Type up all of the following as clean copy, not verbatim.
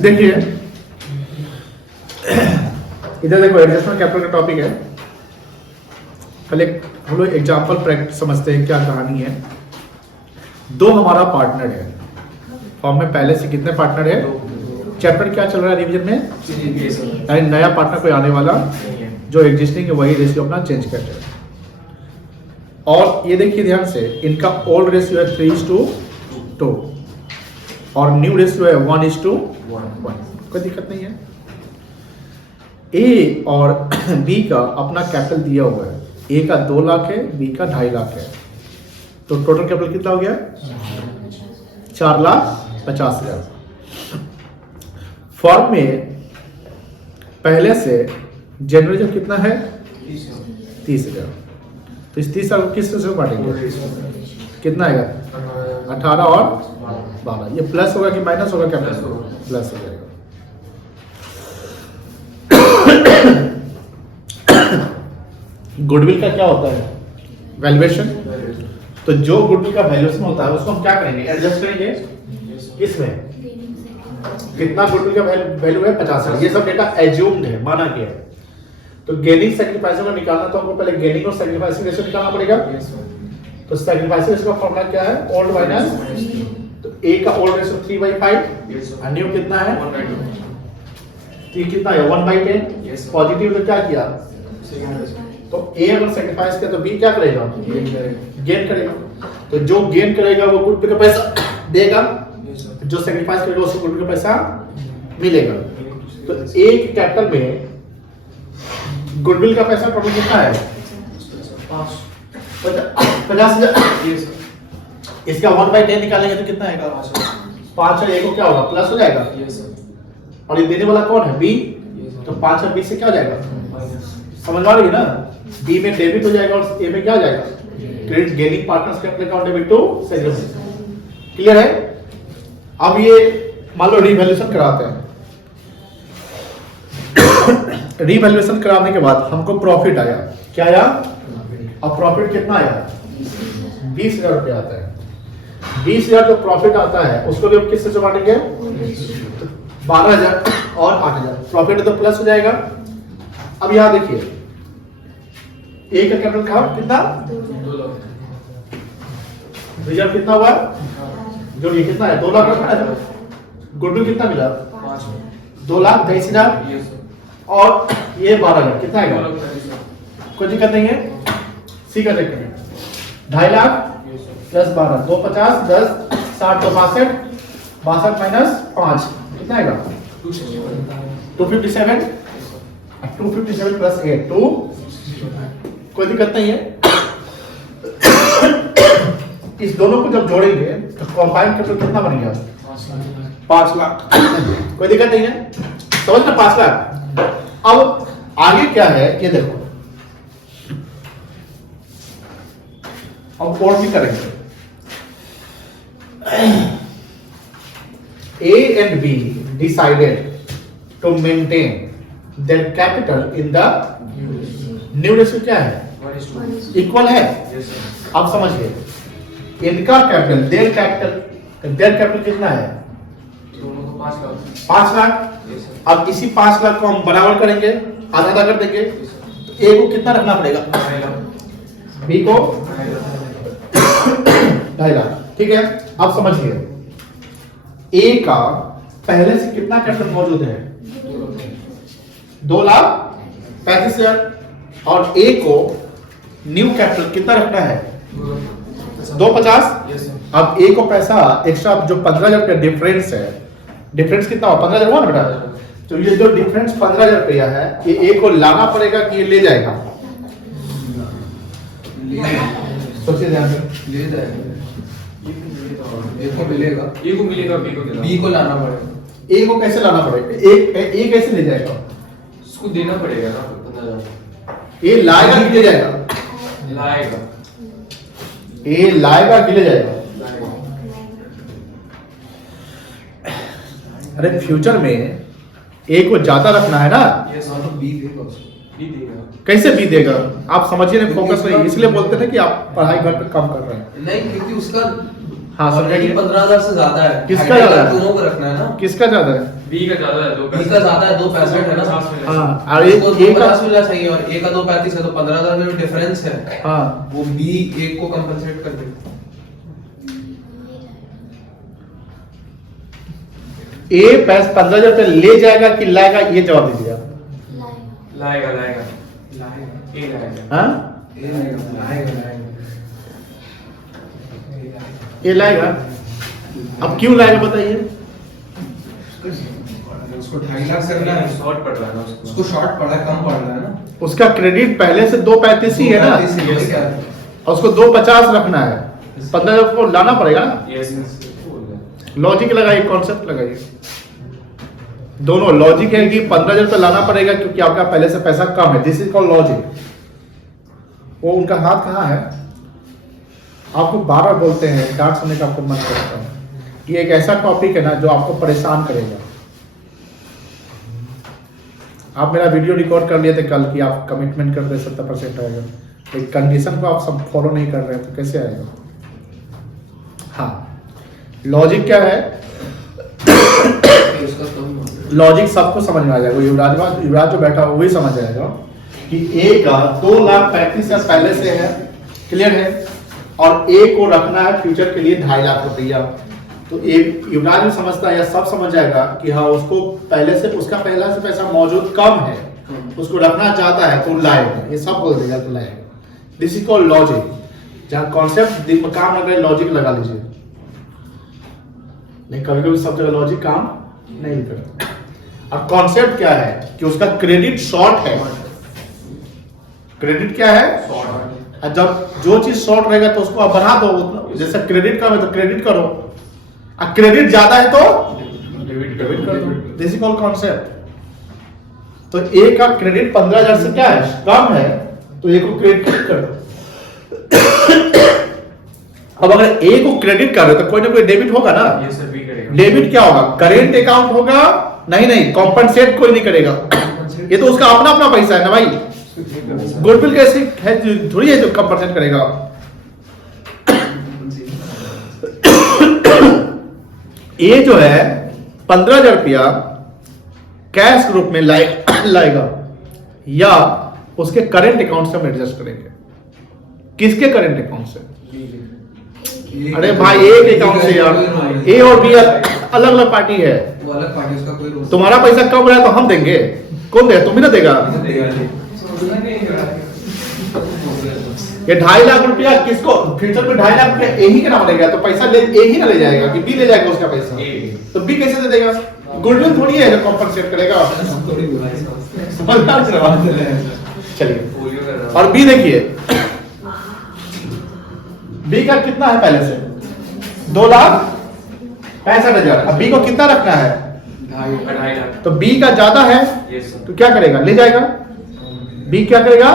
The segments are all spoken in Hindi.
देखिए इधर देखो एडजस्टमेंट कैपिटल का टॉपिक है। पहले हम लोग एग्जाम्पल प्रैक्टिस समझते हैं क्या कहानी है। दो हमारा पार्टनर है फॉर्म में, पहले से कितने पार्टनर है? चैप्टर क्या चल रहा है रिवीजन में? यानी नया पार्टनर कोई आने वाला जो एग्जिस्टिंग है वही रेशियो अपना चेंज करते हैं। और ये देखिए ध्यान से, इनका ओल्ड रेशियो है 3:2 और न्यू रेशियो है 1:1। कोई दिक्कत नहीं है। ए और बी का अपना कैपिटल दिया हुआ है, ए का 2 लाख है, बी का 2.5 लाख है, तो टोटल कैपिटल कितना हो गया? 4,50,000। फॉर्म में पहले से जनवरी जब कितना है 30,000, तो इस 30,000 को किस से बांटेंगे? कितना आएगा? 18 और 12। ये प्लस होगा कि माइनस होगा? क्या प्लस हो जाएगा। गुडविल का क्या होता है? वैल्यूएशन। तो जो गुडविल का वैल्यूएशन होता है उसको हम क्या करेंगे? एडजस्ट करेंगे। किसमें? कितना गुडविल का वैल्यू है? 50। ये सब डेटा एज्यूम्ड है, माना गया है। तो गेनिंग सैक्रिफाइस को निकालना तो हमको पहले गेनिंग और सैक्रिफाइस रेशियो निकालना पड़ेगा। तो सैक्रिफाइस रेशियो का फॉर्मूला क्या है? ओल्ड माइनस, तो ए का ओल्ड रेशियो 3/5 और न्यू कितना है? 3 कितना है? 1/10। पॉजिटिव तो क्या किया? तो ए अगर सैक्रिफाइस किया तो बी क्या करेगा? गेन करेगा। तो जो गेन करेगा वो गुडविल का पैसा देगा, जो सैक्रिफाइस करेगा उसको गुडविल का पैसा मिलेगा। तो ए के कैपिटल में गुडविल का पैसा टोटल कितना है? 50,000। इसका 1/10 निकालेंगे तो कितना आएगा? 5 और 1 को क्या होगा? प्लस हो जाएगा। और ये देने वाला कौन है? बी। तो 5 और 20 से क्या हो जाएगा? समझ आ रही है ना? बी में डेबिट हो जाएगा और ए में क्या हो जाएगा? Credit. Gaining partners capital account debit to segregation. Clear है? अब ये मान लो रिवैल्यूएशन कराते हैं। रिवैल्यूएशन कराने के बाद हमको प्रॉफिट आया। क्या आया? अब प्रॉफिट कितना आया? 20,000 रुपया आता है। 20,000 जो प्रॉफिट आता है उसको भी हम किससे से बांटेंगे? 12,000 और 8,000। प्रॉफिट तो प्लस हो जाएगा। अब यहां देखिए ए का कैपिटल कहा कितना? 2 लाख। रिजर्व कितना हुआ? जो ये कितना है? 2 लाख रखा है। गुडविल कितना मिला? 2,22,000 और ये 12,000 कितना आएगा? कोई दिक्कत नहीं है। सी का देखते हैं। 2.5 लाख प्लस 12, 2 50, 10 60, 2 62, 62 माइनस 5 कितना आएगा? 257। 257 प्लस 8 2। कोई दिक्कत नहीं है। इस दोनों को जब जोड़ेंगे तो कंबाइंड कैपिटल कितना बनेगा? 5 लाख। कोई दिक्कत नहीं है, समझ ना? 5 लाख। अब आगे क्या है ये देखो, अब और भी करेंगे। A and B decided to maintain their capital in the new ratio क्या है? इक्वल है। अब समझिए, इनका कैपिटल देयर कैपिटल कितना है? 5 लाख। अब इसी 5 लाख को हम बराबर करेंगे, आधा आधा कर देंगे। तो ए को कितना रखना पड़ेगा? बी को 2.5 लाख। ठीक है। अब समझिए, ए का पहले से कितना कैपिटल मौजूद है? 2,35,000 और ए को न्यू कैपिटल कितना रखना है? 250। अब ए को पैसा एक्स्ट्रा जो 15,000 का डिफरेंस है, डिफरेंस कितना हुआ? 15,000 हुआ ना बेटा? तो ये जो डिफरेंस 15,000 रुपया है ये ए को लाना पड़ेगा कि ये ले जाएगा? सोचिए ध्यान से। ले जाएगा। ए को मिलेगा, बी को लाना पड़ेगा। ए को कैसे लाना पड़ेगा? ए कैसे ले जाएगा? उसको देना पड़ेगा ना 15,000। ए लाएगा कि ले जाएगा? लाएगा। ए लाएगा कि ले जाएगा? अरे फ्यूचर में ए को ज्यादा रखना है ना, यस हाँ तो बी देगा उसको, बी देगा। कैसे बी देगा आप समझिए ना, फोकस नहीं, इसलिए बोलते हैं कि आप पढ़ाई घर पे कम कर रहे हैं। नहीं क्योंकि उसका हाँ समझिए 15,000 से ज्यादा है, किसका ज्यादा है? दोनों को रखना है ना। किसका ज्यादा है? बी का ज्यादा है, बी का ज्यादा है 2.65 है ना। हाँ और उसको ए का 2.50 मिलना चाहिए और ए का 2.35 है, तो 15,000 में जो डिफरेंस है हाँ वो बी ए को कंपनसेट कर देगा। ए 15,000 रुपये ले जाएगा कि लाएगा, ये जवाब दीजिए आप। लाएगा लाएगा लाएगा ए लाएगा। हाँ ए लाएगा ये लाएगा। अब क्यों लाएगा बताइए? उसको 2.5 लाख करना है, शॉर्ट पड़ रहा है ना उसको उसको। शॉर्ट पड़ा है, कम पड़ रहा है ना। उसका क्रेडिट पहले से 2.35 ही है ना, 2.35 ही है, क्या है? और उसको 2.50 रखना है, 15,000 को लाना पड़ेगा ना। यस लॉजिक लगाइए, कॉन्सेप्ट लगाइए, दोनों लॉजिक है कि 15,000 रुपये लाना पड़ेगा क्योंकि आपका पहले से पैसा कम है, दिस इज कॉल्ड लॉजिक। वो उनका हाथ कहाँ है? आपको बार बार बोलते हैं, डांट सुनने का आपको मन करता है। ये एक ऐसा टॉपिक है ना जो आपको परेशान करेगा। आप मेरा वीडियो रिकॉर्ड कर लिए थे कल कि आप कमिटमेंट कर दे 70% आएगा, लेकिन कंडीशन को आप सब फॉलो नहीं कर रहे हैं तो कैसे आएगा? हाँ लॉजिक क्या है? उसका कम लॉजिक सबको समझ में आ जाएगा, युवराज जो बैठा हुआ वही समझ जाएगा कि ए का 2,35,000 पहले से है, क्लियर है, और ए को रखना है फ्यूचर के लिए 2.5 लाख रुपया। तो ए युवराज भी समझता है या सब समझ जाएगा कि हाँ उसको पहले से, उसका पहला से पैसा मौजूद कम है, उसको रखना चाहता है तो लाएगा, ये सब बोल देगा तो लाएगा। This is called logic. जहाँ कॉन्सेप्ट काम लग रहा है लॉजिक लगा लीजिए, नहीं कभी कभी सब जगह लॉजिक काम नहीं करता। और कॉन्सेप्ट क्या है कि उसका क्रेडिट शॉर्ट है। क्रेडिट क्या है? और जब जो चीज शॉर्ट रहेगा तो उसको आप बढ़ा दो, जैसे क्रेडिट कम है तो क्रेडिट करो, और क्रेडिट ज्यादा है तो डेबिट कर दो। This is called concept. तो ए का क्रेडिट 15,000 से क्या है, कम है, तो ए को क्रेडिट कर दो। अब अगर ए को क्रेडिट कर रहे हो तो कोई ना कोई डेबिट होगा ना। ये सर बी करेगा। डेबिट क्या होगा? करेंट अकाउंट होगा। नहीं कॉम्पनसेट कोई नहीं करेगा, ये तो उसका अपना अपना पैसा है ना भाई। गुडविल कैसे है, थोड़ी है जो कंपनसेट करेगा। ये जो है 15,000 रुपया कैश रूप में लाएगा या उसके करेंट अकाउंट से हम एडजस्ट करेंगे। किसके करेंट अकाउंट से? अरे भाई एक अकाउंट से यार, ए और बी अलग अलग पार्टी है, वो अलग पार्टी, उसका कोई रोल तुम्हारा पैसा कम रहा है तो हम देंगे, कौन देगा? तुम ही ना देगा। ये 2.5 लाख रुपया किसको फ्यूचर में 2.5 लाख रुपया ए ही के नाम रहेगा, तो पैसा ले ए ही ना ले जाएगा कि बी ले जाएगा उसका पैसा, तो बी कैसे दे देगा? गुडविल थोड़ी है जो कॉम्पनसेट करेगा। चलिए और बी देखिए, बी का कितना है पहले से? 2,65,000। अब बी को कितना रखना है? 2.5 लाख। तो बी का ज्यादा है यस सर। तो क्या करेगा? ले जाएगा। बी क्या करेगा?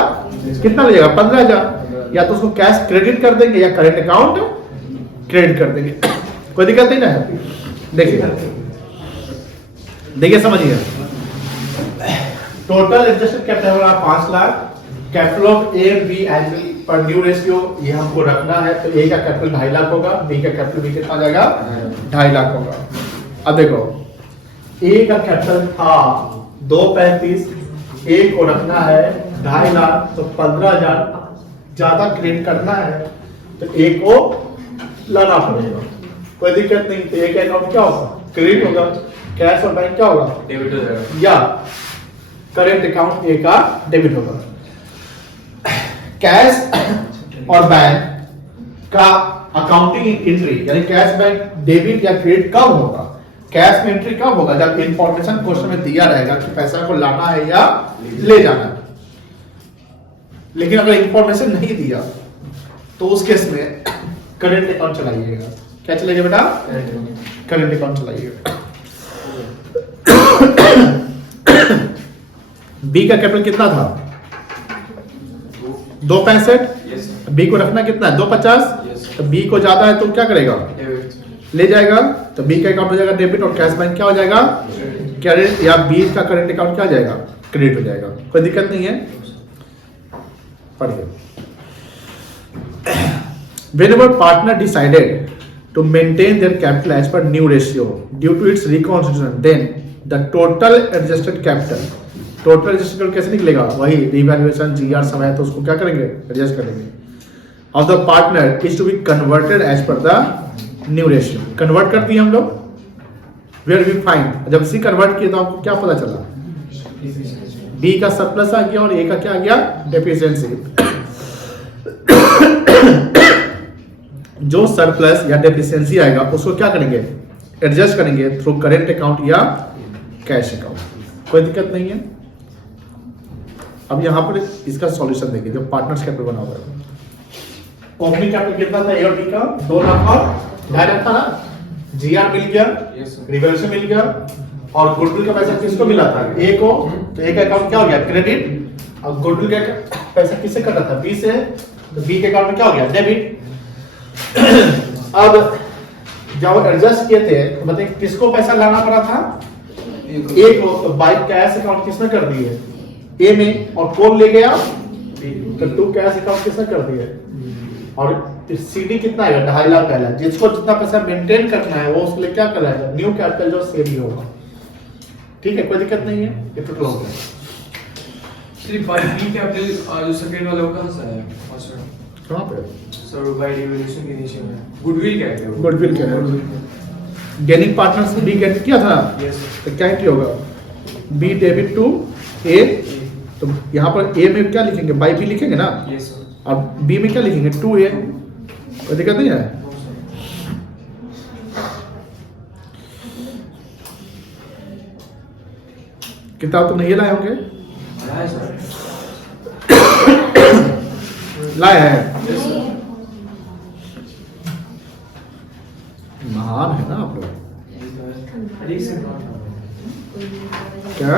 कितना ले जाएगा? 15,000। या तो उसको कैश क्रेडिट कर देंगे या करेंट अकाउंट क्रेडिट कर देंगे, कोई दिक्कत नहीं ना है। देखिए समझिए, total adjusted capital 5 lakh, capital of A B annually पर न्यू रेशियो ये हमको रखना है, तो ए का कैपिटल 2.5 लाख होगा, बी का कैपिटल बी कितना जाएगा? 2.5 लाख होगा। अब देखो ए का कैपिटल था 2.35, ए को रखना है 2.5 लाख, तो 15,000 ज्यादा क्रेडिट करना है तो ए को लाना पड़ेगा, कोई दिक्कत नहीं। तो ए का अकाउंट क्या होगा? क्रेडिट होगा, कैश और बैंक क्या होगा? डेबिट हो जाएगा, या करेंट अकाउंट ए का डेबिट होगा। कैश और बैंक का अकाउंटिंग एंट्री यानी कैश बैंक डेबिट या क्रेडिट कब होगा? कैश में एंट्री कब होगा? जब इंफॉर्मेशन क्वेश्चन में दिया रहेगा कि पैसा को लाना है या ले जाना है। लेकिन अगर इंफॉर्मेशन नहीं दिया तो उस केस में करेंट अकाउंट चलाइएगा। क्या चलाइएगा बेटा? करेंट अकाउंट चलाइएगा। बी का कैपिटल कितना था? 2.65। यस बी को रखना कितना है? 2.50। यस तो बी को ज्यादा है तो क्या करेगा? डेबिट। ले जाएगा तो बी का अकाउंट हो जाएगा डेबिट और कैश बैंक क्या हो जाएगा क्रेडिट, या बी का करंट अकाउंट क्या हो जाएगा क्रेडिट हो जाएगा। कोई दिक्कत नहीं है, पढ़िए। Whenever partner decided to maintain their capital as per new ratio due to its reconstitution, then the total adjusted capital कैसे निकलेगा, वही रिवैल्यूएशन जीआर समय तो उसको क्या करेंगे एडजस्ट करेंगे, of the partner is to be converted as per the new ratio। Convert कर दिए हम लोग, where we find, जब सी कन्वर्ट किए तो आपको क्या पता चला, बी का सरप्लस आ गया और ए का क्या आ गया डेफिशिएंसी। जो सरप्लस या डेफिशिएंसी आएगा उसको क्या करेंगे एडजस्ट करेंगे थ्रू करेंट अकाउंट या कैश अकाउंट। कोई दिक्कत नहीं है। अब यहां पर इसका सॉल्यूशन देखिए, जो पार्टनर्स कैपिटल बना हुआ है, ओपनिंग कैपिटल कितना था ए और बी का 2 लाख और 2.5 लाख था ना, जीआर मिल गया, रिवैल्यूएशन मिल गया और गुडविल का पैसा किसको मिला था ए को, तो ए का अकाउंट क्या हो गया क्रेडिट और गुडविल का पैसा किससे कटा था बी से, तो बी के अकाउंट में क्या हो गया डेबिट। अब जब एडजस्ट किए थे तो बताइए किसको पैसा लाना पड़ा था ए को, तो बाई कैश अकाउंट किसने कर दिए ए में और कौन ले गया तो टू कैश अकाउंट किसने कर दिए, और सीडी कितना है 2.5 लाख पहला, जिसको जितना पैसा मेंटेन करना है वो उसके लिए क्या कराएगा न्यू कैपिटल जो सीडी होगा। ठीक है, कोई दिक्कत नहीं है, ये टोटल हो गया। सिर्फ बाय बी कैपिटल जो सेकंड वाला होगा कहां से आया फर्स्ट वाला कहां पे सर बाय रिवैल्यूएशन के नीचे में गुडविल क्या है, गुडविल क्या है, गेनिंग पार्टनर्स बी गेट किया था तो क्या एंट्री होगा बी डेबिट टू ए, तो यहाँ पर ए में क्या लिखेंगे बाई बी लिखेंगे ना, यस सर, और बी में क्या लिखेंगे 2A। कोई दिक्कत नहीं है। किताब तो नहीं लाए होंगे, आया सर, लाए हैं, महान है ना आप लोग। क्या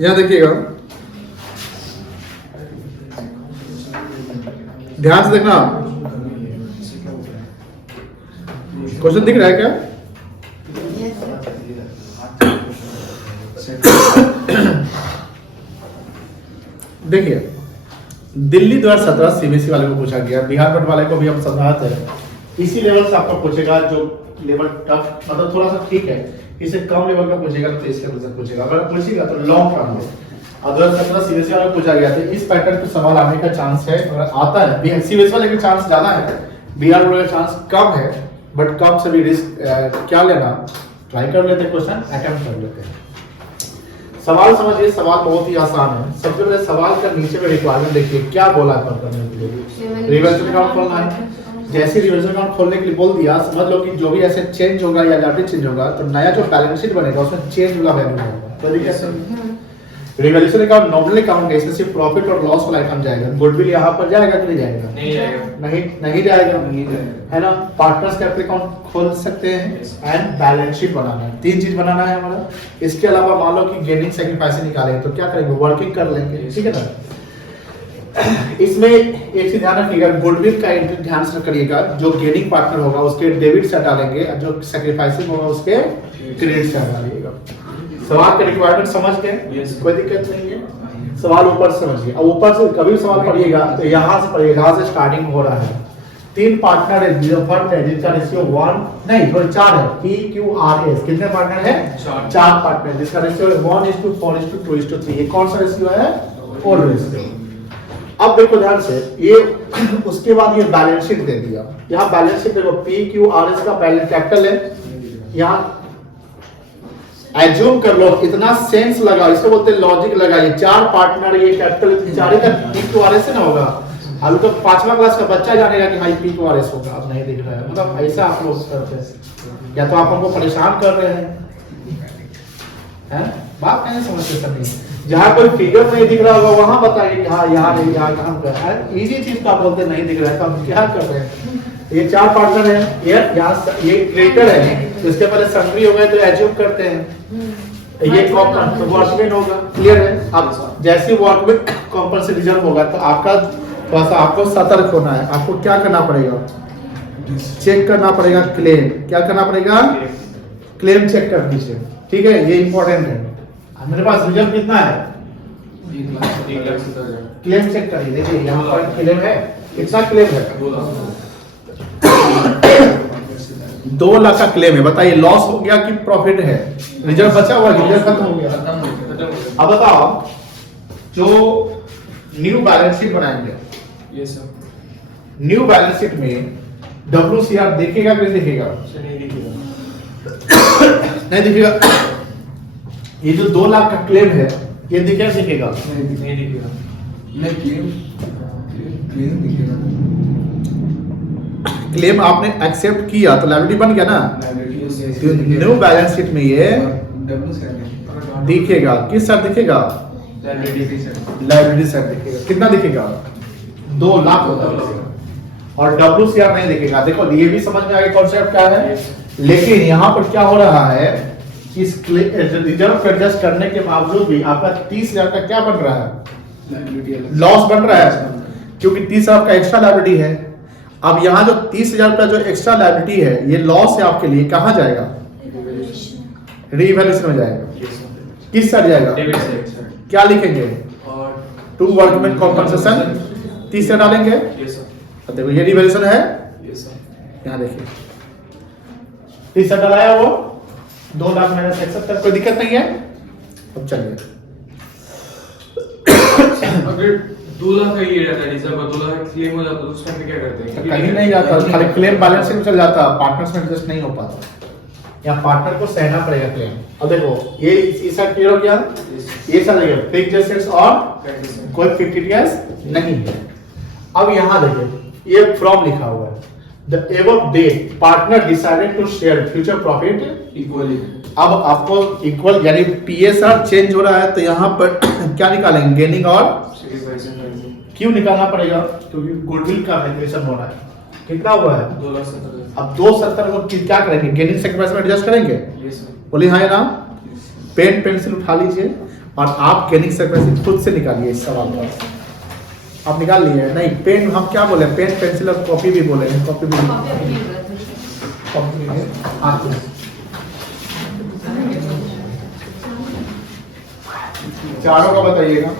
यहाँ देखिएगा, ध्यान से देखना, क्वेश्चन दिख रहा है क्या? देखिए, दिल्ली 2017 सीबीएसई वाले को पूछा गया, बिहार बोर्ड वाले को भी हम समझाते हैं, इसी लेवल से आपका पूछेगा, जो लेवल टफ मतलब थोड़ा सा ठीक है, इसे कम लेवल का पूछेगा तो इसके क्वेश्चन पूछेगा, अगर पूछेगा तो लॉन्ग टर्म में। और 2017 सीबीएसई वाले को पूछा गया था, इस पैटर्न पे सवाल आने का चांस है, अगर आता है सीबीएसई वाले का चांस ज्यादा है, बिहार बोर्ड का चांस कम है, बट कम से भी रिस्क क्या लेना, ट्राई कर लेते, क्वेश्चन अटेम्प्ट कर लेते हैं। सवाल समझिए, सवाल बहुत ही आसान है। सबसे पहले सवाल का नीचे में रिक्वायरमेंट देखिए क्या बोला है करने के लिए, रिवर्सल अकाउंट खोलना है। जैसे रिवर्सल अकाउंट खोलने के लिए बोल दिया, समझ लो कि जो भी ऐसे चेंज होगा या लाइबिलिटी चेंज होगा तो नया जो बैलेंस शीट बनेगा उसमें चेंज होगा वैल्यू होगा। तो देखिए रिवैल्यूएशन अकाउंट नॉर्मल अकाउंट है, इसमें सिर्फ प्रॉफिट और लॉस वाला आइटम जाएगा, गुडविल यहाँ पर जाएगा कि नहीं जाएगा? नहीं जाएगा, नहीं जाएगा, है ना। पार्टनर्स कैपिटल अकाउंट खोल सकते हैं एंड बैलेंस शीट बनाना है, 3 चीज बनाना है हमारा। इसके अलावा मान लो कि गेनिंग सेक्रीफाइस निकालेंगे तो क्या करेंगे, वर्किंग कर लेंगे, ठीक है ना। इसमें एक चीज ध्यान रखिएगा, गुडविल का एंट्री ध्यान से करिएगा, जो गेनिंग पार्टनर होगा उसके डेबिट से डालेंगे, जो सेक्रीफाइसिंग होगा उसके क्रेडिट से डालिएगा। सवाल का रिक्वायरमेंट समझ गए, कोई दिक्कत नहीं है। सवाल ऊपर समझिए, अब ऊपर से कभी सवाल पढ़िएगा तो यहाँ से पढ़िएगा, यहाँ से स्टार्टिंग हो रहा है। 3 पार्टनर है, फर्म है जिसका रेशियो 1 नहीं 4 है, PQRS कितने पार्टनर है? 4 पार्टनर जिसका रेशियो 1:4:2:3। ये कौन सा रेशियो है? 4 रेशियो। अब देखो ध्यान से, ये उसके बाद ये बैलेंस शीट दे दिया। यहाँ बैलेंस शीट देखो, पी क्यू आर एस का बैलेंस कैपिटल है। यहाँ एज्यूम कर लो, इतना सेंस लगा, इसको बोलते हैं लॉजिक लगा। ये चार पार्टनर, ये कैपिटल चार का पी क्यू आर एस है ना होगा। अभी तो 5वां क्लास का बच्चा जानेगा कि हाँ पी क्यू आर एस होगा, अब नहीं दिख रहा है। मतलब ऐसा आप लोग करते हैं, या तो आप हमको परेशान कर रहे हैं, बात नहीं समझते सभी। जहाँ कोई फिगर नहीं दिख रहा होगा वहां बताइए कि हाँ यहाँ नहीं, यहाँ कहाँ पर है। इजी चीज तो आप बोलते नहीं दिख रहा है, तो हम क्या कर रहे हैं। ये चार पार्टनर है, ये क्रिएटर है, तो इसके पहले सन्ड्री हो गए तो एज्यूम करते हैं ये कॉमन, तो वर्कमैन होगा। क्लियर है। अब जैसे वर्कमैन कॉमन से रिजर्व होगा तो आपका थोड़ा सा आपको सतर्क होना है। आपको क्या करना पड़ेगा, चेक करना पड़ेगा क्लेम। क्या करना पड़ेगा, क्लेम चेक कर दीजिए, ठीक है, ये इंपॉर्टेंट है। मेरे पास रिजर्व कितना है, 1,70,000। क्लेम चेक करिए। देखिए यहाँ पर क्लेम है, कितना क्लेम है, 2 लाख का क्लेम है। बताइए लॉस हो गया कि प्रॉफिट है, रिजर्व बचा हुआ, रिजर्व खत्म हो गया। अब बताओ, जो न्यू बैलेंस शीट बनाएंगे, ये सब न्यू बैलेंस शीट में WCR देखेगा कि नहीं देखेगा, नहीं दिखेगा, नहीं दिखेगा। ये जो 2 लाख का क्लेम है ये दिखेगा, दिखेगा नहीं दिखेगा, नहीं क्लेम दिखेगा। क्लेम आपने एक्सेप्ट किया तो लायबिलिटी बन गया ना। न्यू बैलेंस शीट में ये दिखेगा, किस साइड दिखेगा, लायबिलिटी साइड दिखेगा। कितना दिखेगा, 2 लाख होता है, और WCR नहीं दिखेगा। देखो ये भी समझ में आ गया कॉन्सेप्ट क्या है। लेकिन यहाँ पर क्या हो रहा है, इस रिजर्व को एडजस्ट करने के बावजूद भी आपका 30,000 का क्या बन रहा है, लॉस बन रहा है, क्योंकि 30,000 का एक्स्ट्रा लायबिलिटी है। अब यहाँ जो 30,000 का जो एक्स्ट्रा लायबिलिटी है ये लॉस है आपके लिए, कहाँ जाएगा, रीवैल्यूएशन में जाएगा। किस साइड जाएगा, क्या लिखेंगे, टू वर्कमैन कॉम्पनसेशन 30 से डालेंगे। देखो ये रीवैल्यूएशन है, यहाँ देखिए 30 से डाला वो 2 लाख माइनस 71, कोई दिक्कत नहीं है। अब चलिए, अगर 2 लाख का ये रहता है रिजर्व, 2 लाख क्लेम हो जाता है, उस टाइम पे क्या करते हैं, कहीं नहीं जाता, खाली क्लेम बैलेंस में चल जाता, पार्टनर्स में एडजस्ट नहीं हो पाता। या पार्टनर को सहना पड़ेगा क्लेम। अब देखो ये इस साइड क्लियर हो गया, ये साइड देखिए फिक्स्ड एसेट्स और कोई फिक्स्ड एसेट्स नहीं है। अब यहाँ देखिए ये फ्रॉम लिखा हुआ है, the above date partner decided to share future profit equally. अब आपको इक्वल यानी पीएसआर चेंज हो रहा है, तो यहाँ पर क्या निकालेंगे, गेनिंग और क्यों निकालना पड़ेगा, क्योंकि गुडविल का वैल्यूएशन हो रहा है। कितना हुआ है, 2,70,000। अब 270 को क्या करेंगे, गेनिंग सेक्रीफाइस में एडजस्ट करेंगे। बोलिए हाँ या ना। पेन पेंसिल उठा लीजिए और आप गेनिंग सेक्रीफाइस खुद से निकालिए। इस सवाल का आप निकाल लिए, नहीं पेन हम क्या बोले, पेन पेंसिल और कॉपी भी बोले, कॉपी भी चारों का बताइएगा।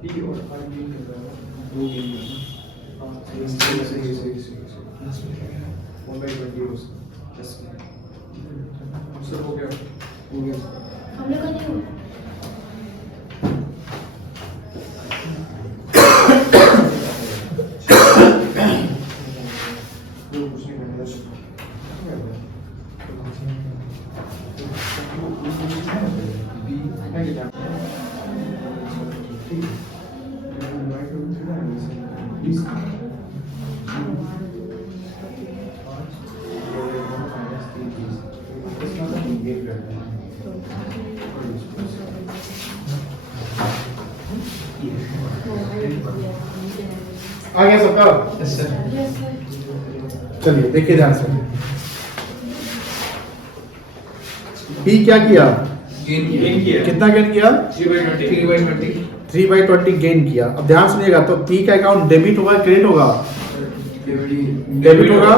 पी और आई गेन कर रहा है, 2 गेन कर रहा है। सही 1/20 सब हो गया। हम लोग का नहीं हुआ। कुछ नहीं करना है। आ गया सबका? Yes, sir. चलिए देखिए ध्यान से। P क्या किया? गेन किया कितना गेन किया? 3/20 3/20 गेन किया। अब ध्यान सुनिएगा, तो P का अकाउंट डेबिट होगा क्रेडिट होगा? डेबिट होगा।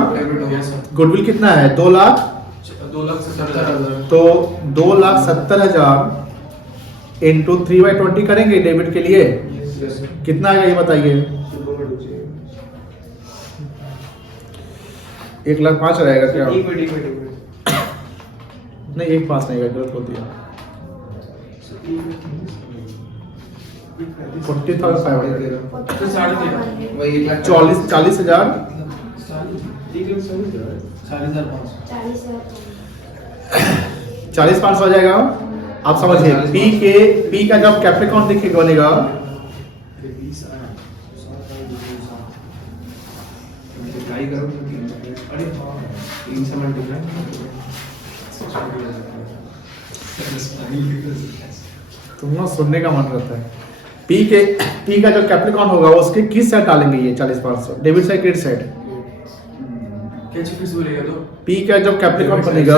गुडविल कितना है? 2 लाख। 2,70,000 तो 2,70,000 इंटू 3/20 करेंगे डेबिट के लिए, कितना आएगा ये बताइए? 1,05,000 रहेगा क्या? नहीं 1,05,000 नहीं आएगा, गलत होती है। 40,500 40,000 40,500 आ जाएगा। आप समझिए पी का जब कैपिटल अकाउंट देखिए बनेगा, तुम सुनने का मन रहता है। पी का जो कैपिटल अकाउंट होगा उसके किस साइड डालेंगे ये 40,500? Debit side credit side? क्या चीज बोलेगा तो पी का जब कैपिटल अकाउंट बनेगा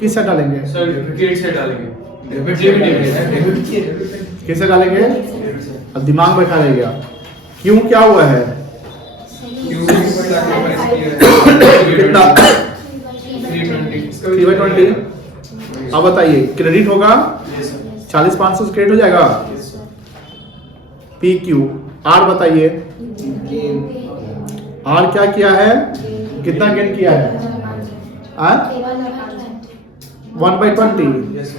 किस साइड डालेंगे? सर क्रेडिट साइड डालेंगे किस साइड डालेंगे? अब दिमाग बैठा रहेगा। क्यों क्या हुआ है? कितना? 3/20। अब बताइए क्रेडिट होगा 40,500 से क्रेडिट हो जाएगा। पी क्यू आर बताइए, आर क्या किया है? कितना गेन किया है? 1/20।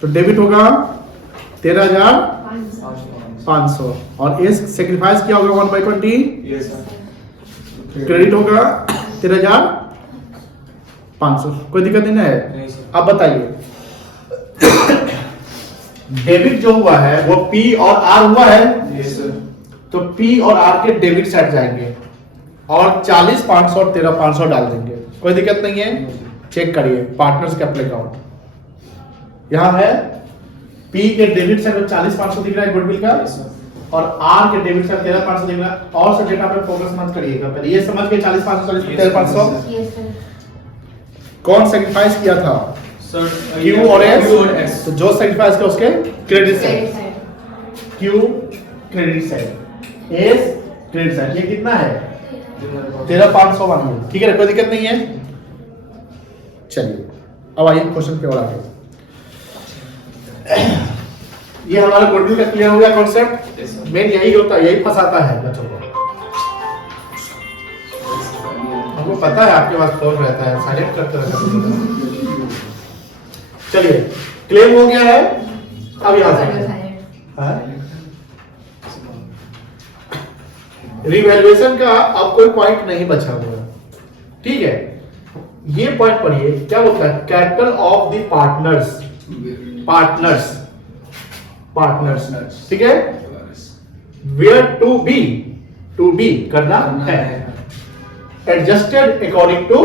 तो डेबिट होगा 13,500 और ये सेक्रीफाइस किया होगा 1/20। क्रेडिट होगा 13,500। कोई दिक्कत नहीं है? अब बताइए डेबिट जो हुआ है वो पी और आर हुआ है, तो पी और आर के डेबिट साइड जाएंगे और 40,500 और 13,500 डाल देंगे। कोई दिक्कत नहीं है? चेक करिए पार्टनर्स कैपिटल अकाउंट यहां है। पी के डेबिट साइड में 40,500 दिख रहा है गुडविल का, और आर के डेबिट साइड 13,500 दिख रहा है। और सब डेटा पे फोकस मत करिएगा, पहले ये समझ के 40,500 13,500 कौन सेक्रीफाइस किया था? क्यू और एस। तो जो सेक्रीफाइस किया उसके credit side, Q credit side, S credit side. ये कितना है? 13,500 बना। ठीक है, कोई दिक्कत नहीं है। चलिए अब आइए क्वेश्चन पे और आगे। ये हमारा गुडविल का क्लियर हो गया कॉन्सेप्ट। मेन यही होता है, यही फंसाता है बच्चों को। हमको पता है आपके पास फोन रहता है, साइलेंट करते रहता है। चलिए क्लेम हो गया है। अब यहां से रिवैल्यूएशन का अब कोई पॉइंट नहीं बचा हुआ। ठीक है, ये पॉइंट पढ़िए क्या बोलता है? Capital of the partners. ठीक है, वेयर टू बी करना है adjusted according to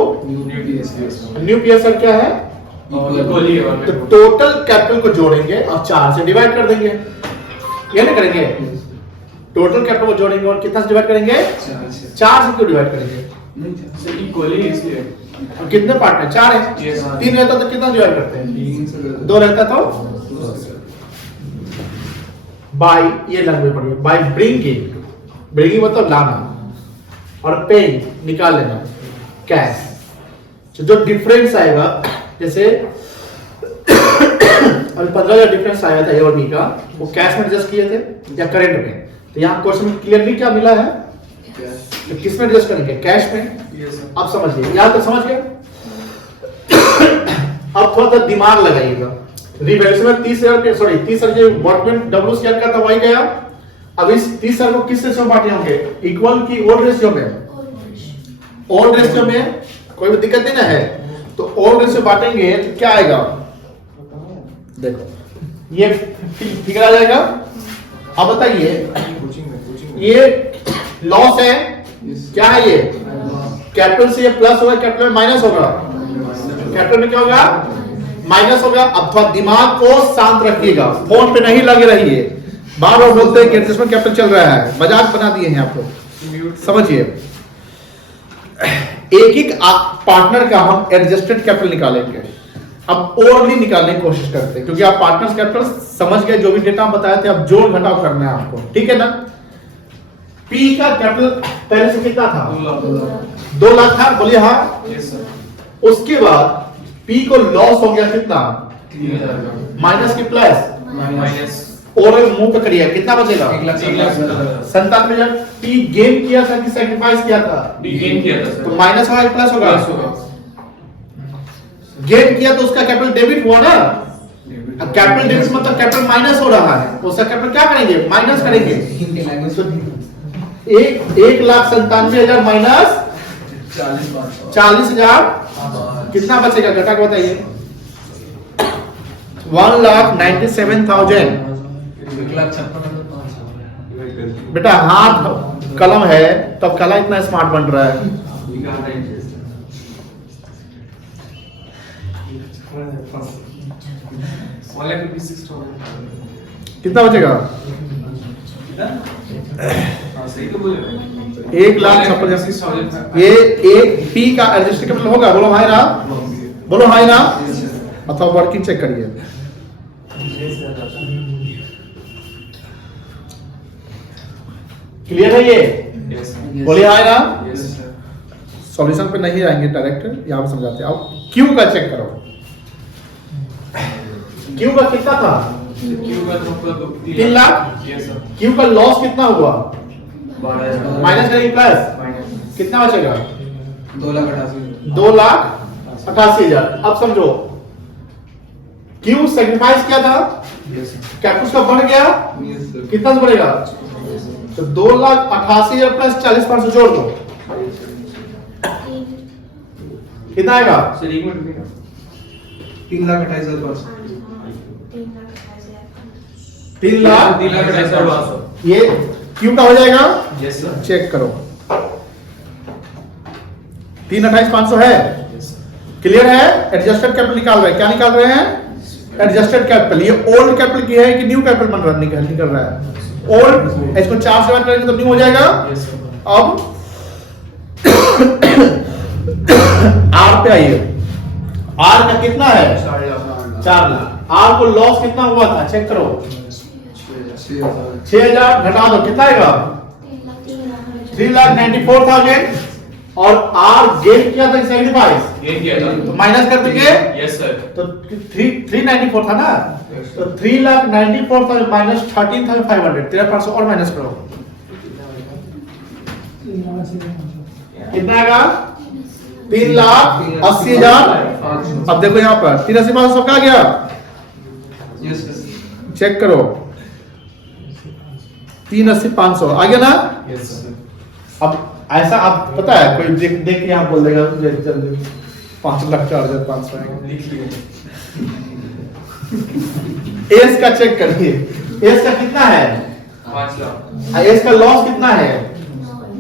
new PSR क्या है? तो टोटल कैपिटल को जोड़ेंगे और 4 से डिवाइड कर देंगे। ये ना करेंगे? टोटल कैपिटल को जोड़ेंगे और कितना से डिवाइड करेंगे? 4 से क्यों डिवाइड करेंगे? और कितने पार्टनर? 4 है। 3 रहता तो कितना डिवाइड करते हैं? 2 रहता तो बाय, ये लैंग्वेज पढ़िए, बाय ब्रिंगिंग मतलब लाना, और पेइंग निकाल लेना कैश। जो डिफरेंस आएगा, जैसे अभी 15,000 डिफरेंस आया था ए और बी का, वो कैश में एडजस्ट किए थे या करेंट में? तो यहाँ क्वेश्चन में क्लियरली क्या मिला है? तो किस में एडजस्ट करेंगे? कैश में। अब समझिए, यहाँ तक समझ गए? अब थोड़ा सा दिमाग लगाइएगा। रिवैल्यूएशन में 30,000 जो वर्कमैन डब्ल्यू शेयर का था वही गया। अब इस 30,000 को किस रेशियो में बांटे होंगे? इक्वल की ओल्ड रेशियो में? ओल्ड रेशियो में कोई भी दिक्कत नहीं ना है। तो ओल्ड रेशियो बांटेंगे तो क्या आएगा? देखो ये फिगर आ जाएगा। अब बताइए ये लॉस है, क्या है ये? कैपिटल से ये प्लस होगा, कैपिटल में माइनस होगा, कैपिटल में क्या होगा? माइनस होगा। अब थोड़ा दिमाग को शांत रखिएगा, फोन पे नहीं लगे रहिए। बार बार बोलते हैं कि एडजस्टमेंट कैपिटल चल रहा है, मजाक बना दिए हैं आप लोग। समझिए, एक एक पार्टनर का हम एडजस्टेड कैपिटल निकालेंगे। अब ओरली निकालने की कोशिश करते हैं, क्योंकि आप पार्टनर्स कैपिटल समझ गए, जो भी डेटा हम बताए थे, अब जोड़ घटाव करना है आपको, ठीक है ना? पी का कैपिटल पहले से कितना था? 2 लाख था, बोलिए हाँ। Yes sir. उसके बाद पी को लॉस हो गया कितना? 3000 माइनस की प्लस, माइनस और मुंह पे करिए, कितना बचेगा? 1,97,000 पी गेन किया था कि सैक्रिफाइस किया था? गेन किया था तो सर। माइनस होगा कि प्लस होगा? प्लस होगा। गेन किया तो उसका कैपिटल डेबिट हुआ ना। अब कैपिटल डेबिट मतलब कैपिटल माइनस हो रहा है, उसका कैपिटल क्या करेंगे? माइनस करेंगे। इनके लैंग्वेज तो 1,97,000 माइनस 40,000 कितना बचेगा? घटा के बताइए। 1,97,000। 1,56,500 बेटा हाथ कलम है तब कला इतना स्मार्ट बन रहा है। कितना बचेगा? सही तो बोले। 1,56,000। ये एक पी का एडजस्टेड कैपिटल होगा? बोलो हाय ना, बोलो हाय ना। अथवा वर्किंग चेक करिए। क्लियर है ये? बोलिए हाय ना। सॉल्यूशन पे नहीं आएंगे, डायरेक्ट यहाँ पे समझाते हैं। अब क्यू का चेक करो। क्यू का कितना था? 3 लाख। Yes sir. क्यू का लॉस कितना हुआ? 12,000 माइनस करेंगे प्लस, माइनस कितना बचेगा? 2,88,000 2,88,000। अब समझो, क्यू सैक्रिफाइस किया था, यस सर। कैपिटल का बढ़ गया, यस सर कितना से बढ़ेगा? तो 2,88,000 प्लस 40,500 जोड़ दो, कितना आएगा? सर एक मिनट रुकिए ना। 3,28,500 3 लाख। 3,28,500 ये क्यू का हो जाएगा, यस सर। चेक करो। 3,28,500 है। Yes sir. क्लियर है? एडजस्टेड कैपिटल निकाल रहे हैं, क्या निकाल रहे हैं? Adjusted capital. ये ओल्ड कैपिटल की है कि न्यू कैपिटल बन रहा निकल रहा है? ओल्ड। इसको 4 से डिवाइड करेंगे तो न्यू हो जाएगा। Yes sir. अब आर पे आइए। आर का कितना है? 4 लाख। आर को लॉस कितना हुआ था? चेक करो। 6,000 घटा दो, कितना आएगा? 3,94,000। और आर गेन किया था सैक्रिफाइस, गेन किया था तो माइनस कर देंगे। Yes sir. तो 394 था ना, तो 3,94,000 माइनस 13,500, 13,500 और माइनस करो, कितना आएगा? 3,80,000। अब देखो यहाँ पर 3,80,500 कहाँ गया? यस यस चेक करो, 3,80,500 आ गया ना। Yes sir. अब ऐसा आप पता है कोई देख देख के यहाँ बोल देगा तुझे जल्दी 5,04,500 आएगा। लिख लिए। एस का चेक करिए, एस का कितना है? 5 लाख। एस का लॉस कितना है?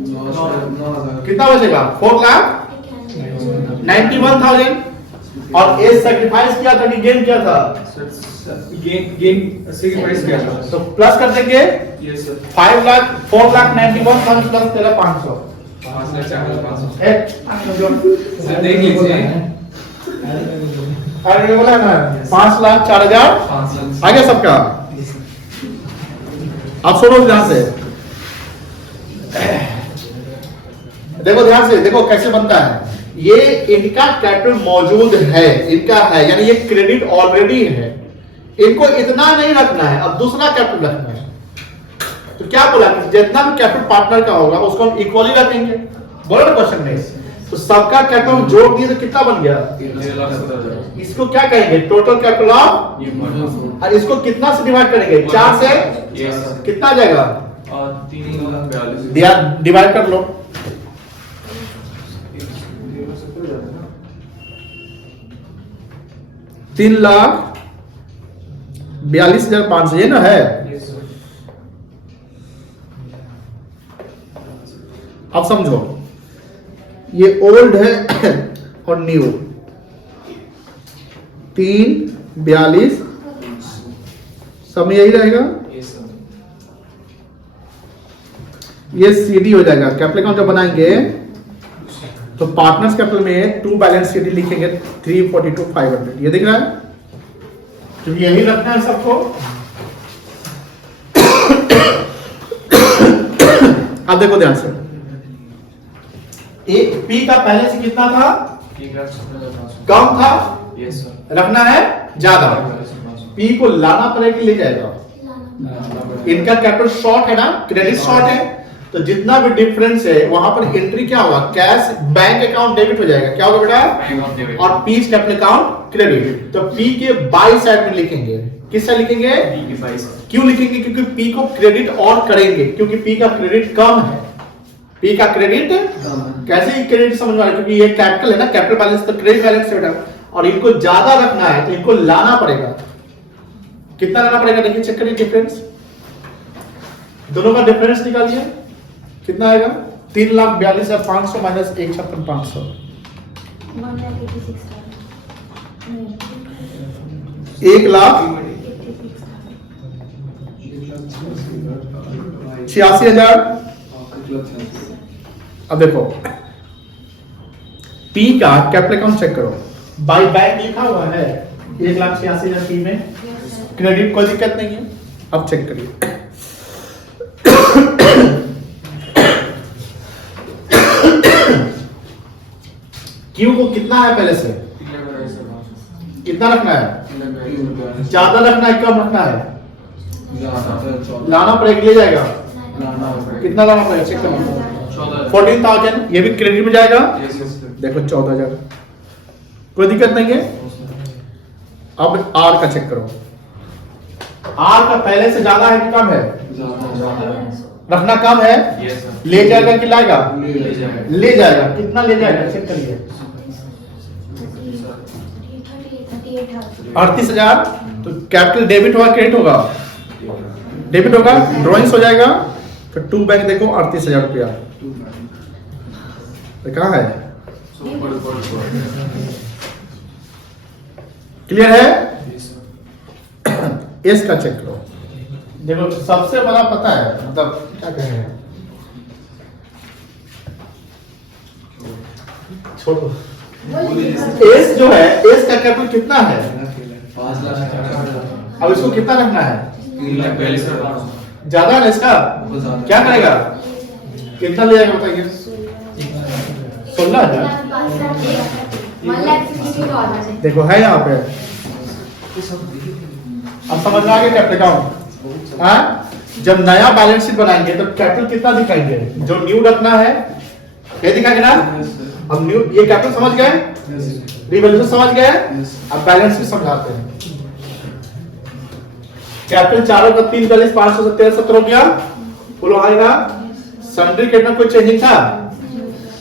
9,000 कितना बचेगा? 4,91,000। और एस सैक्रिफाइस किया था कि गेन किया था? गेन सैक्रिफाइस किया था। तो प्लस कर देंगे, यस सर। 4,91,000 प्लस 13,500। 5,04,500 सर देख लीजिए। अरे ये बोला ना 5,04,000 आ गया सबका। आप सुनो ध्यान से, देखो ध्यान से, देखो कैसे बनता है ये। इनका कैपिटल मौजूद है, इनका है, यानी ये क्रेडिट ऑलरेडी है, इनको इतना नहीं रखना है, अब दूसरा कैपिटल रखना है। तो क्या बोला कि जितना भी कैपिटल पार्टनर का होगा उसको हम इक्वली रखेंगे। बोलो ना क्वेश्चन में, तो सबका कैपिटल जोड़ दिए तो कितना बन गया? 13,70,000। इसको क्या कहेंगे? Total capital of. ये माइनस। और इसको कितना से डिवाइड करेंगे? 4 से। Yes sir. कितना आ जाएगा? 3,42,000 डिवाइड कर लो। 3,42,500 ये ना है। Yes sir. अब समझो, ये ओल्ड है और न्यू, 342 सब में यही रहेगा। Yes sir. ये सीडी हो जाएगा। कैपिटल अकाउंट जब बनाएंगे तो पार्टनर्स कैपिटल में 2 बैलेंस सीडी लिखेंगे 342,500। ये दिख रहा है, क्योंकि यही रखना है सबको। अब देखो ध्यान से, एक पी का पहले से कितना था, कम था, यस सर। रखना है ज्यादा। पी को लाना पड़ेगा, ले जाएगा। इनका कैपिटल शॉर्ट है ना, क्रेडिट शॉर्ट है, तो जितना भी डिफरेंस है वहां पर एंट्री क्या होगा, कैश बैंक अकाउंट डेबिट हो जाएगा। क्या होगा बेटा, और पी कैपिटल अकाउंट क्रेडिट। तो पी के बाई साइड में लिखेंगे, किस साइड लिखेंगे, क्यों लिखेंगे, क्योंकि पी को क्रेडिट और करेंगे, क्योंकि पी का क्रेडिट कम है। पी का क्रेडिट कैसे क्रेडिट समझ में आ रहा है, क्योंकि ये कैपिटल है ना, कैपिटल बैलेंस तो क्रेडिट बैलेंस है बेटा, और इनको ज्यादा रखना है तो इनको लाना पड़ेगा। कितना लाना पड़ेगा, देखिए चेक करिए डिफरेंस, दोनों का डिफरेंस निकालिए, कितना आएगा, 3,42,500 माइनस 1,56,500, 1,86,000। अब देखो पी का कैपिटल अकाउंट चेक करो, बाय बैंक लिखा हुआ है 1,86,000 पी में, क्रेडिट कोई दिक्कत नहीं है। अब चेक करिए, क्यू को कितना है पहले से, कितना रखना है, ज्यादा रखना है कम रखना है, लाना पड़ेगा, ले जाएगा, कितना लाना पड़ेगा चेक करना, 14,000। ये भी क्रेडिट में जाएगा, देखो 14,000, कोई दिक्कत नहीं है। अब आर का चेक करो, आर का पहले से ज्यादा है कि कम है, रखना कम है, ले जाएगा कि लाएगा, ले जाएगा, कितना ले जाएगा चेक करिए, 38,000। तो कैपिटल डेबिट होगा क्रेडिट होगा, डेबिट होगा, ड्रॉइंग्स हो जाएगा, तो 2 बैंक देखो 38,000 रुपया, कहाँ है, क्लियर है। एस का चेक करो, देखो सबसे बड़ा पता है, मतलब क्या कह रहे हैं, छोड़ो, एस जो है, एस का कैपिटल कितना है, 5,00,000। अब इसको कितना रखना है, 3,42,500। ज्यादा है इसका, क्या करेगा, कितना ले जाएगा बताइए, 16,000। देखो है यहाँ पे, अब समझ में आ गया कैपिटल अकाउंट। हाँ, जब नया बैलेंस शीट बनाएंगे तो कैपिटल कितना दिखाएंगे, जो न्यू रखना है ये दिखाएंगे ना। अब न्यू, ये कैपिटल समझ गए, रिवैल्यूएशन समझ गए, अब बैलेंस शीट समझाते हैं। कैपिटल चारों का 3,42,517 हो गया, फुल आएगा। सन्ड्री क्रेडिट में कोई चेंजिंग था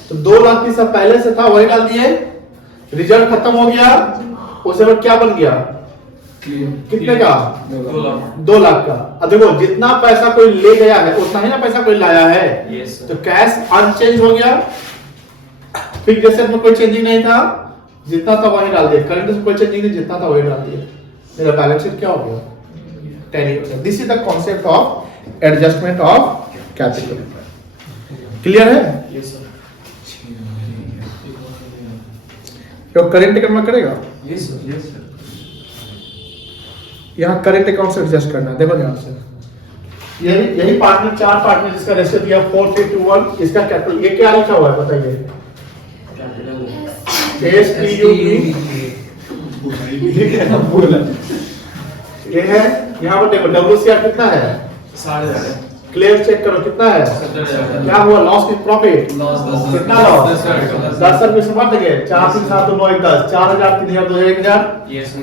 तो 2,30,000 पहले से था वही डाल दिए, रिजल्ट खत्म हो गया, उसके बाद क्या बन गया, कितने का, 2 लाख का। अब देखो जितना पैसा कोई ले गया है उतना ही ना पैसा कोई लाया है, तो कैश अनचेंज हो गया, फिक्स्ड एसेट में कोई चेंजिंग नहीं था, जितना था वही डाल दिया, करंट में कोई चेंजिंग नहीं, जितना था वही डाल दिया, मेरा बैलेंस शीट क्या हो गया, tally. This is the concept of adjustment of capital. Clear है, तो करेंट अकाउंट में करेगा, यहाँ करेंट अकाउंट से एडजस्ट करना है। देखो ध्यान से, यही पार्टनर, 4 पार्टनर जिसका रेशियो दिया 4:3:1, इसका कैपिटल ये क्या लिखा हुआ है बताइए, ये है। यहाँ पर देखो WCR कितना है, 60,000। क्लेम चेक करो कितना है, क्या हुआ, लॉस की प्रॉफिट कितना, लॉस 10 रुपये समझ गए, 4 3 7 2 9 10, 4,000 3,000 2,000 1,000।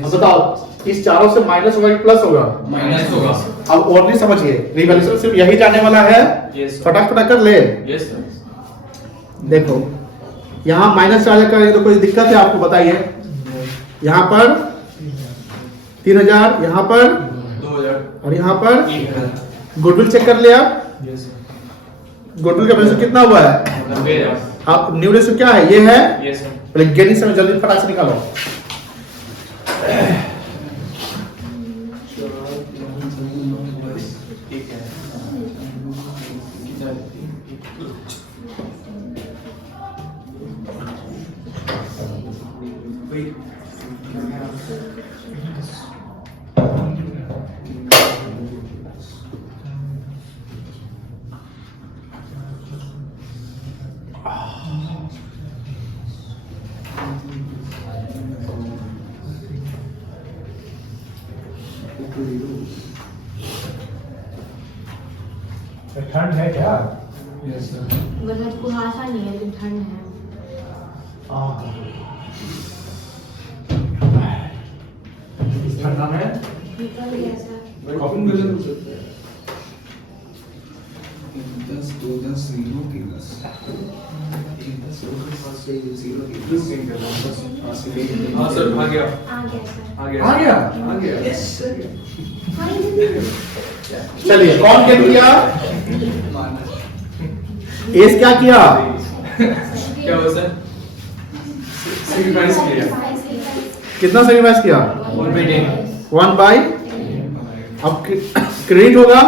अब बताओ इस चारों से माइनस होगा कि प्लस होगा, माइनस होगा। अब और नहीं समझिए, रिवैल्यूएशन सिर्फ यही जाने वाला है, फटाफट कर ले। देखो यहाँ माइनस 4,000 करेंगे तो कोई दिक्कत है आपको बताइए, यहाँ पर 3,000, यहाँ पर 2,000 और यहाँ पर 1,000। गुडविल चेक कर लिया, गुडविल का वैल्यू कितना हुआ है? 90,000। अब न्यू रेशियो क्या है? ये है। Yes sir. पहले गेनिंग समय जल्दी फटाक से निकालो। ठीक है। ठंड है क्या? Yes sir. मतलब कुहासा नहीं है लेकिन ठंड है। ठंडा है। निकल गया सर। कॉफी मिल सकते हैं 10 2 10 0 के 10 1 10 0 के 10 हाँ सर, आ गया। आ गया सर। आ गया। आ गया। आ गया यस सर। चलिए कौन गेन किया? माना एस क्या किया? क्या हुआ सर? Sacrifice किया। कितना सेक्रीफाइस किया? 1/10। 1 बाई। अब क्रेडिट होगा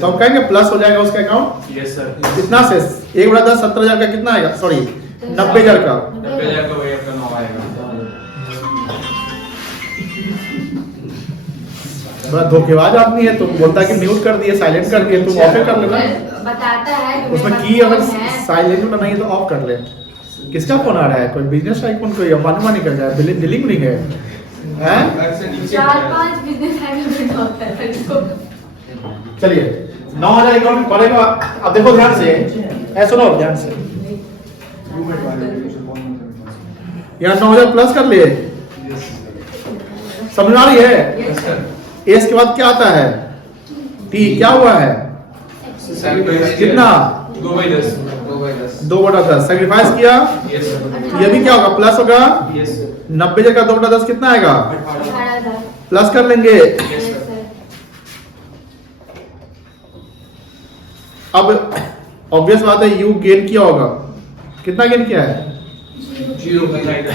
तो हम कहेंगे प्लस हो जाएगा उसका अकाउंट। Yes sir. कितना से 1/10 17,000 का कितना आएगा? सॉरी 90,000 का। 90,000 का वही आपका 9 आएगा। बड़ा धोखेबाज आदमी है। तुम बोलता है कि म्यूट कर दिए, साइलेंट कर दिए, तुम ऑफ कर लेना। बताता है तुम्हें उसमें की पता अगर है। साइलेंट में नहीं तो ऑफ कर ले। किसका फोन आ रहा है? कोई बिजनेस टाइकून, कोई अंबानी कर रहा है, बिलिंग नहीं है हैं? बैक से नीचे 4-5 बिजनेस आइडिया होता है इसको। चलिए 9,000 अकाउंट पड़ेगा। अब देखो ध्यान से, ऐसा सुनो ध्यान से। यहाँ 9,000 प्लस कर लिए, समझ आ रही है? Yes sir. एस के बाद क्या आता है? टी। क्या हुआ है? Sacrifice कितना? 2/10। 2/10 सेक्रीफाइस किया। Yes sir. ये भी क्या होगा? प्लस होगा। Yes sir. 90,000 का 2/10 कितना आएगा? 18,000। प्लस कर लेंगे। Yes sir. अब ऑब्वियस बात है यू गेन किया होगा। कितना गेन किया है? 0/10।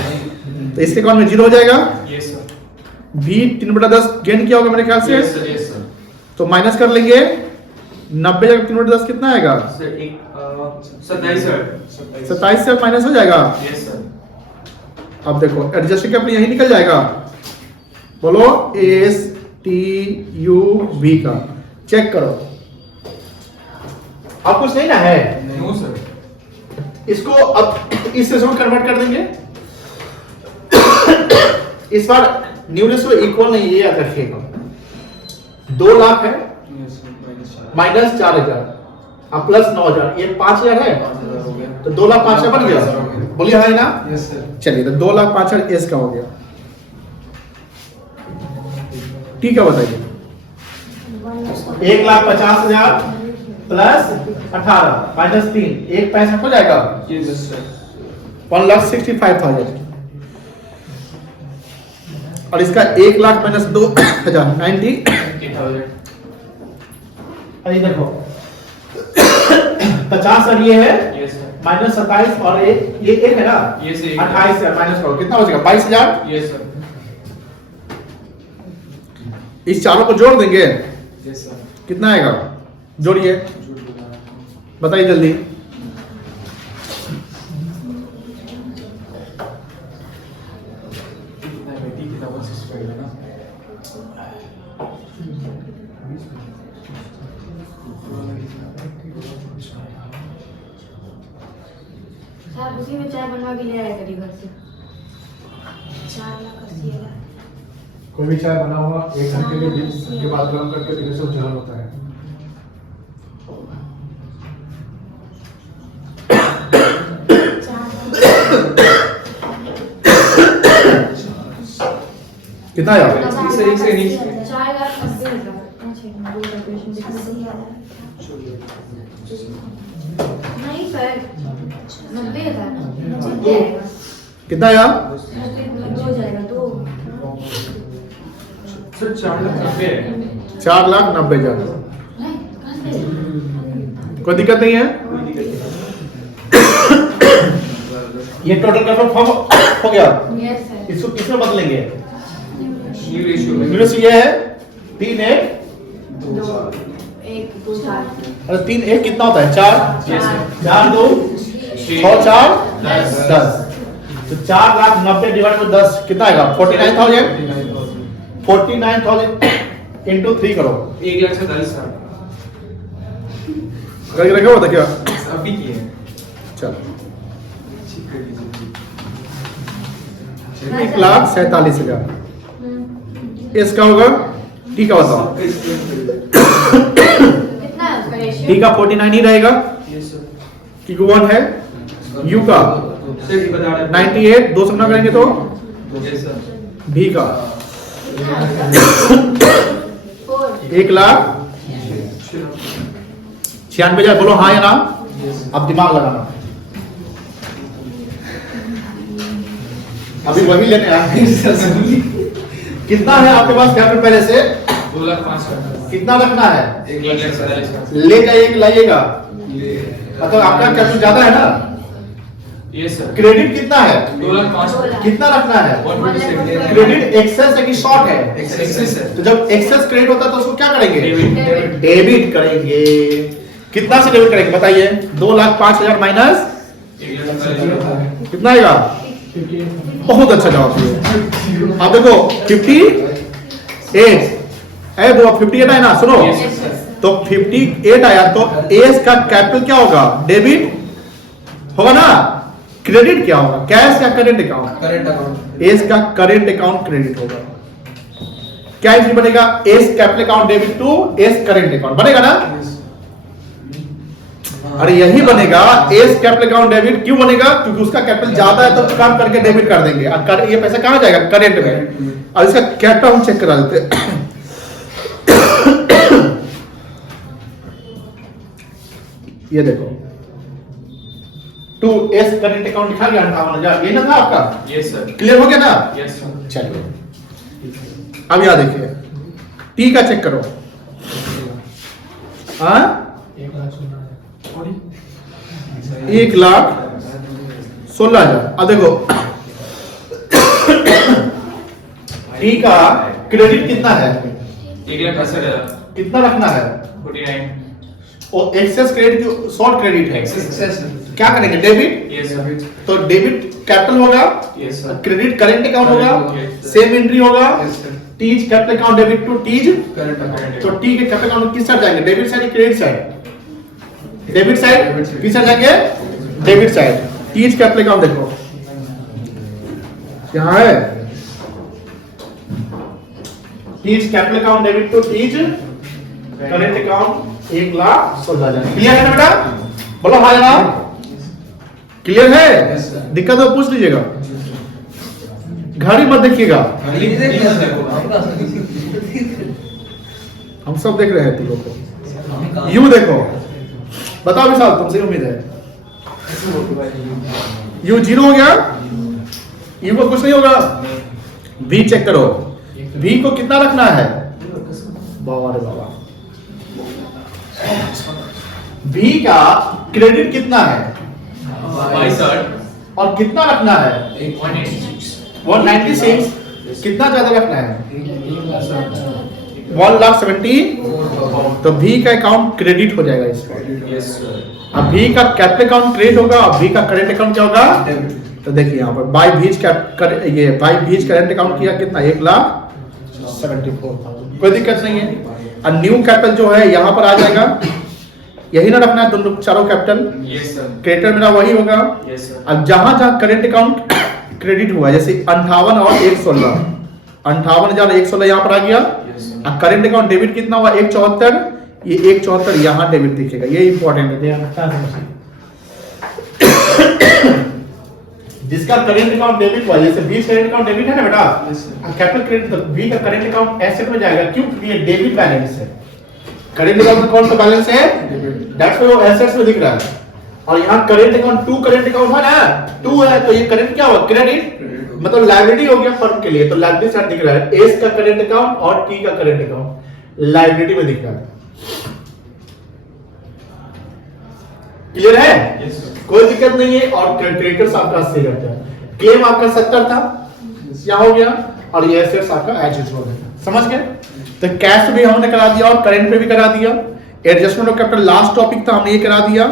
तो इसके अकाउंट में 0 हो जाएगा। Yes sir. भी 3/10 गेन किया होगा मेरे ख्याल से। Yes sir. Yes sir. तो माइनस कर लेंगे। 90,000 का 3/10 कितना आएगा? Sir 27 sir. 27 से माइनस हो जाएगा। Yes sir. अब देखो एडजस्ट करके अपने यही निकल जाएगा। बोलो एस टी यू वी का चेक करो। अब कुछ नहीं ना है। No sir. इसको अब इस रेशो में कन्वर्ट कर देंगे। इस बार न्यू रेशो इक्वल नहीं, ये याद रखिएगा। 2 लाख है माइनस 4,000 अब प्लस 9,000, ये 5,000 है तो 2,05,000 बन गया। बोलिए हाँ ना? Yes sir. चलिए तो 2,05,000 एस का हो गया। ठीक है बताइए। 1,50,000 प्लस 18 माइनस 3 1,65,000 हो जाएगा। Yes sir. 1,65,000 और इसका 1,00,000 माइनस 2,000 90। 80,000। अरे देखो 50 और ये है यस सर। माइनस 27 और ये एक है ना? ये से 28 से माइनस करो कितना हो जाएगा? 22,000। Yes sir. इस चारों को जोड़ देंगे यस सर। कितना आएगा? जोड़िए बताइए जल्दी। साहब उसी में चाय बनवा के ले आया करी घर से। 4,80,000। कोई भी चाय बना हुआ 1 घंटे के बाद गर्म करके पीने से उज्जवल होता है। कितना आया? एक से नीचे। 4,80,000। नहीं सर 90,000 कितना आया? 90 हो जाएगा तो सर 4,90,000 है। 4,90,000। नहीं कहाँ से कोई दिक्कत नहीं है। ये टोटल कैपिटल फॉर्म हो गया। Yes sir. इसको किसमें बदलेंगे? न्यू रेशियो में यूनिट ये है 3 1 2 1 2 4 अरे 3 1 कितना होता है? 4 4 2 6 4 10। तो 4,90,000 डिवाइड बाय 10 कितना आएगा? 49,000 इंटू 3 करो। 1,47,000 करके रखे हो था क्या? अभी की है। चलो ठीक कर दीजिए। 1,47,000 इसका होगा। टी का बताओ। कितना है उसका रेशियो? टी का 49 ही रहेगा यस सर। क्योंकि 1 है। यू का 98 2 से गुना करेंगे तो यस सर। भी का 4 1,96,000 बोलो हाँ या ना। अब दिमाग लगाना। अभी वही लेने आए। कितना है आपके पास कैपिटल पहले से? 2,05,000 कितना रखना है? 1,47,000 ले जाइए लाइएगा। मतलब आपका कैपिटल ज्यादा है ना। Yes sir. क्रेडिट कितना है? 2,05,000 कितना रखना है? 126 क्रेडिट एक्सेस है कि शॉर्ट है? एक्सेस है। तो जब एक्सेस क्रेडिट होता है तो उसको क्या करेंगे? डेबिट। डेबिट करेंगे। कितना से डेबिट करेंगे बताइए? 2,05,000 माइनस 1,47,000 कितना आएगा? बहुत अच्छा जवाब दिया। आप देखो 58 है वो 58 है ना। सुनो यस सर। तो 58 आया तो एस का कैपिटल क्या होगा? डेबिट होगा ना। क्रेडिट क्या होगा? कैश या current account? Current account. S का करेंट अकाउंट क्रेडिट होगा। क्या इसमें बनेगा? S capital account debit to S current account बनेगा ना। अरे यही बनेगा। एस कैपिटल अकाउंट डेबिट क्यों बनेगा? क्योंकि उसका कैपिटल ज्यादा है तो कम करके डेबिट कर देंगे। और ये पैसा कहां जाएगा? करेंट में। और इसका कैपिटल हम चेक करा देते हैं। ये देखो 2S करेंट अकाउंट लिखा गया 58,000। ये ना था आपका? Yes sir. क्लियर हो गया ना? Yes sir. चलिए अब यहां देखिए टी का चेक करो। हाँ 1,16,000। अब देखो टी का क्रेडिट कितना है? 1,68,000 कितना रखना है? 49 और एक्सेस क्रेडिट शॉर्ट क्रेडिट है। एक्सेस। क्या करेंगे? डेबिट। Yes sir. तो डेबिट कैपिटल होगा, yes sir. Credit current account होगा, Yes, sir. सेम एंट्री होगा। Yes sir. T's capital account debit to T's. Current account. तो टी के कैपिटल अकाउंट किस साइड जाएंगे? डेबिट साइड या credit side? Debit side. Debit side. किस साइड जाएंगे? Debit side. T's capital account देखो यहाँ है। T's capital account debit to T's current account 1,16,000। Clear है ना बेटा? बोलो हाँ या ना। क्लियर है? Yes, sir. दिक्कत हो पूछ लीजिएगा। घड़ी मत देखिएगा। हम सब देख रहे हैं तुम लोग को। यू देखो बताओ विशाल तुमसे उम्मीद है। यू 0 हो गया। यू को कुछ नहीं होगा। वी चेक करो। वी को कितना रखना है? बाबा रे बाबा। वी का क्रेडिट कितना है? 62 और कितना रखना है? 196। कितना ज्यादा रखना है? 1,70,000। तो भी का अकाउंट क्रेडिट हो जाएगा इसका। Yes sir. अब भी का कैपिटल अकाउंट क्रेडिट होगा। अब भी का करेंट अकाउंट क्या होगा? तो देखिए यहाँ पर बाई भीज ये बाई भीज करेंट अकाउंट किया कितना? 1,74,000। कोई दिक्कत नहीं है। और न्यू कैपिटल जो है यहाँ पर आ जाएगा। यही ना रखना है दोनों चारों कैपिटल। Yes sir. क्रेडिटर मेरा वही होगा। Yes sir. अब जहां जहां करेंट अकाउंट क्रेडिट हुआ जैसे 58 और 116, 58,116 यहाँ पर आ गया। Yes sir. और करेंट अकाउंट डेबिट कितना हुआ? 174। ये 174 यहाँ डेबिट दिखेगा। ये इंपॉर्टेंट है, ध्यान रखना। जिसका करेंट अकाउंट डेबिट हुआ जैसे 20 करेंट अकाउंट डेबिट है ना बेटा। Yes, sir. कैपिटल क्रेडिट तो बी का करेंट अकाउंट एसेट में जाएगा। क्यों? क्योंकि ये डेबिट बैलेंस है। करेंट अकाउंट कौन सा बैलेंस है? दैट्स व्हाई वो एसेट्स में दिख रहा है। और यहाँ करेंट अकाउंट 2 करेंट अकाउंट है ना, 2 है तो ये करेंट क्या हुआ? क्रेडिट मतलब लायबिलिटी हो गया फर्म के लिए। तो लायबिलिटी साइड दिख रहा है। एस का करेंट अकाउंट और टी का करेंट अकाउंट लायबिलिटी में दिख रहा है। क्लियर है? कोई दिक्कत नहीं है। और क्रेडिटर्स आपका 80,000 था, क्लेम आपका 70 था, क्या हो गया? और ये एसेट्स आपका एज यूजुअल है। समझ गए? तो कैश भी हमने करा दिया और करंट पे भी करा दिया। Adjustment of capital last topic था, हमने ये करा दिया।